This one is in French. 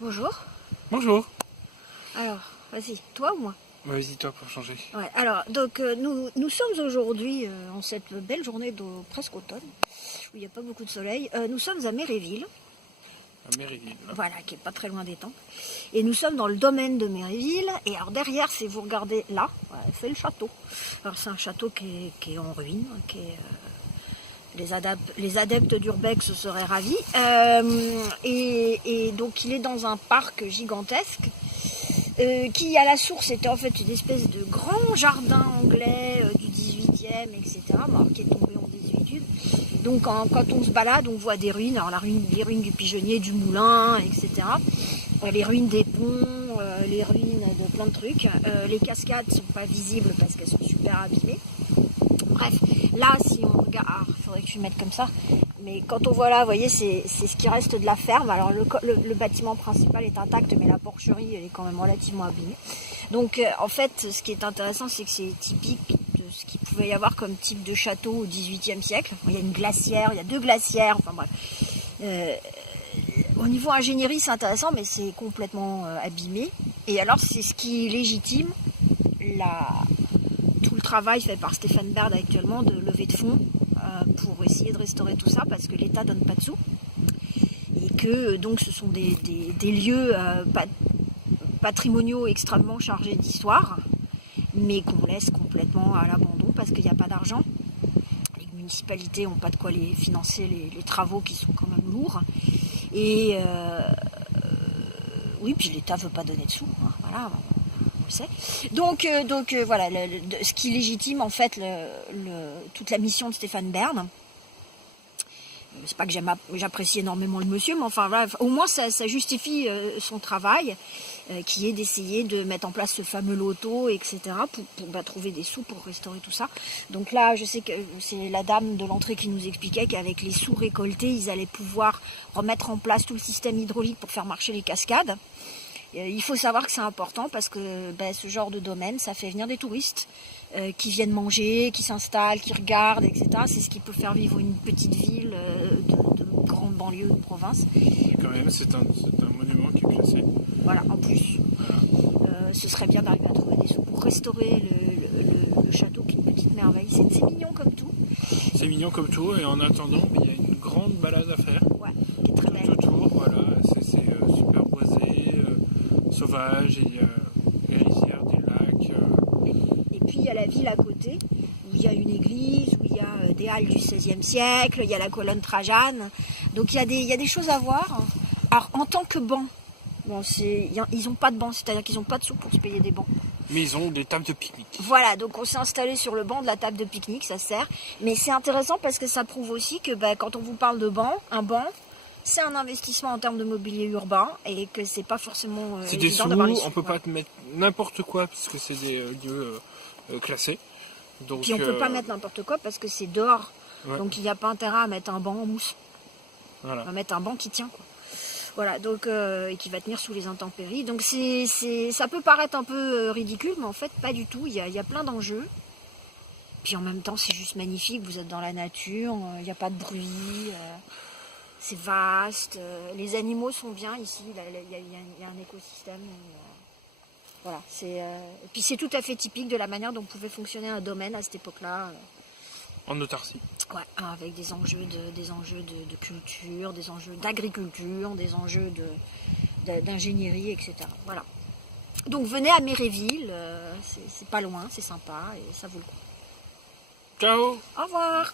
Bonjour. Bonjour. Alors, vas-y, toi ou moi? Vas-y toi pour changer. Ouais, alors, donc nous sommes aujourd'hui, en cette belle journée de presque automne, où il n'y a pas beaucoup de soleil. Nous sommes à Méréville, À Méréville. voilà, qui est pas très loin des temps. Et nous sommes dans le domaine de Méréville. Et alors derrière, si vous regardez là, ouais, c'est le château. Alors c'est un château qui est en ruine, les adeptes d'Urbex seraient ravis. Et donc il est dans un parc gigantesque. Qui à la source était en fait une espèce de grand jardin anglais du 18e, etc., qui est tombé en désuétude. Donc quand on se balade, on voit des ruines, alors les ruines du pigeonnier, du moulin, etc., les ruines des ponts, les ruines de plein de trucs. Les cascades ne sont pas visibles parce qu'elles sont super abîmées. Bref, là, si on regarde, il faudrait que je mette comme ça, mais quand on voit là, vous voyez, c'est ce qui reste de la ferme. Alors le bâtiment principal est intact, mais la porcherie, elle est quand même relativement abîmée. Donc en fait, ce qui est intéressant, c'est que c'est typique de ce qu'il pouvait y avoir comme type de château au XVIIIe siècle. Il y a une glacière, il y a deux glacières, enfin bref. Au niveau ingénierie, c'est intéressant, mais c'est complètement abîmé. Et alors, c'est ce qui légitime tout le travail fait par Stéphane Baird actuellement de levée de fonds pour essayer de restaurer tout ça parce que l'État donne pas de sous et que donc ce sont des lieux patrimoniaux extrêmement chargés d'histoire mais qu'on laisse complètement à l'abandon parce qu'il n'y a pas d'argent. Les municipalités n'ont pas de quoi les financer les travaux qui sont quand même lourds et oui, puis l'État veut pas donner de sous, hein, voilà. Donc voilà, ce qui légitime en fait toute la mission de Stéphane Baird. C'est pas que j'apprécie énormément le monsieur, mais enfin voilà, au moins ça justifie son travail, qui est d'essayer de mettre en place ce fameux loto, etc., pour trouver des sous pour restaurer tout ça. Donc là, je sais que c'est la dame de l'entrée qui nous expliquait qu'avec les sous récoltés, ils allaient pouvoir remettre en place tout le système hydraulique pour faire marcher les cascades. Il faut savoir que c'est important parce que ce genre de domaine, ça fait venir des touristes qui viennent manger, qui s'installent, qui regardent, etc. C'est ce qui peut faire vivre une petite ville de grande banlieue de province. Et quand même, c'est un monument qui est classé. Voilà, en plus. Voilà. Ce serait bien d'arriver à trouver des sous pour restaurer le château, qui est une petite merveille. C'est mignon comme tout. C'est mignon comme tout, et en attendant, il y a une grande balade à faire. Ouais, qui est très belle. Tout autour, voilà, c'est super boisé, sauvage, et il y a des rizières, des lacs. Et puis il y a la ville à côté, où il y a une église, où il y a des halles du XVIe siècle, il y a la colonne Trajane. Donc il y a des choses à voir. Alors en tant que banc, ils n'ont pas de banc, c'est-à-dire qu'ils n'ont pas de sous pour se payer des bancs. Mais ils ont des tables de pique-nique. Voilà, donc on s'est installé sur le banc de la table de pique-nique, ça sert. Mais c'est intéressant parce que ça prouve aussi que quand on vous parle de banc, un banc, c'est un investissement en termes de mobilier urbain et que c'est pas forcément C'est des évident sous, d'avoir les sous. on peut pas te mettre n'importe quoi parce que c'est des lieux classés. Donc, puis on peut pas mettre n'importe quoi parce que c'est dehors. Ouais. Donc il n'y a pas intérêt à mettre un banc en mousse. Voilà. On va mettre un banc qui tient, quoi. Voilà, donc et qui va tenir sous les intempéries. Donc ça peut paraître un peu ridicule, mais en fait pas du tout. Il y a plein d'enjeux. Puis en même temps, c'est juste magnifique. Vous êtes dans la nature, il n'y a pas de bruit. C'est vaste. Les animaux sont bien ici. Il y a un écosystème. Voilà. Et puis c'est tout à fait typique de la manière dont pouvait fonctionner un domaine à cette époque-là. En autarcie. Ouais, avec des enjeux de culture, des enjeux d'agriculture, des enjeux d'ingénierie, etc. Voilà. Donc venez à Méréville, c'est pas loin, c'est sympa et ça vaut le coup. Ciao! Au revoir!